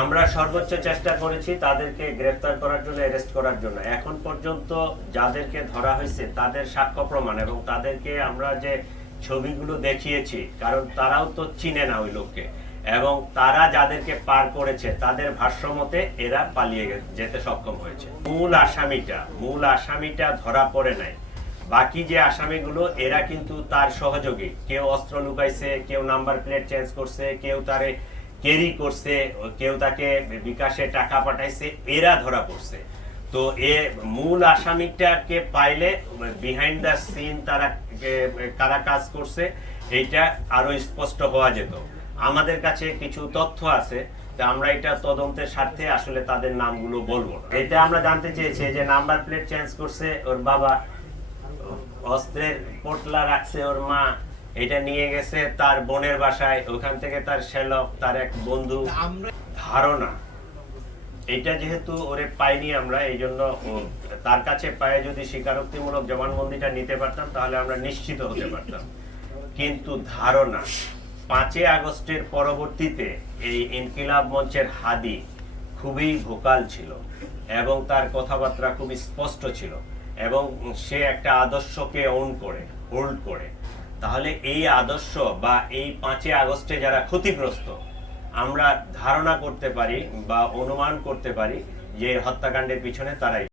আমরা সর্বোচ্চ চেষ্টা করেছি তাদেরকে গ্রেফতার করার জন্য, অ্যারেস্ট করার জন্য। এখন পর্যন্ত যাদেরকে ধরা হয়েছে তাদের সাক্ষ্য প্রমাণ এবং তাদেরকে আমরা যে ছবিগুলো দেখিয়েছি, কারণ তারাও তো চিনে না ওই লোককে, এবং তারা যাদেরকে পার করেছে তাদের ভাষ্য মতে এরা পালিয়ে যেতে সক্ষম হয়েছে। মূল আসামিটা ধরা পড়ে নাই। বাকি যে আসামিগুলো এরা কিন্তু তার সহযোগী। কেউ অস্ত্র লুকাইছে, কেউ নাম্বার প্লেট চেঞ্জ করছে, কেউ তারে ক্যারি করছে, কেউ তাকে বিকাশে টাকা পাঠাইছে, এরা ধরা পড়ছে। তো মূল আসামিটাকে পাইলে বিহাইন্ড দ্য সিন তারা কারা কাজ করছে এইটা আরো স্পষ্ট হওয়া যেত। আমাদের কাছে কিছু তথ্য আছে, আমরা এটা তদন্তের স্বার্থে আসলে তাদের নামগুলো বলবো না। এটা আমরা জানতে চেয়েছি যে নাম্বার প্লেট চেঞ্জ করছে ওর বাবা, অস্ত্রের পোটলা রাখছে ওর মা, এটা নিয়ে গেছে তার বোনের বাসায়, ওখান থেকে তার শ্যালক, তার এক বন্ধু। ধারণা এটা যেহেতু ওরে পাইনি আমরা, এই জন্য তার কাছে পায়ে যদি স্বীকারোক্তিমূলক জবানবন্দিটা নিতে পারতাম তাহলে আমরা নিশ্চিত হতে পারতাম। কিন্তু ধারণা 5 আগস্টের পরবর্তীতে এই ইনকিলাব মঞ্চের হাদি খুবই ভোকাল ছিল এবং তার কথাবার্তা খুবই স্পষ্ট ছিল এবং সে একটা আদর্শকে হোল্ড করে। তাহলে এই আদর্শ বা এই 5 আগস্টে যারা ক্ষতিগ্রস্ত, আমরা ধারণা করতে পারি বা অনুমান করতে পারি যে হত্যাকাণ্ডের পিছনে তারাই।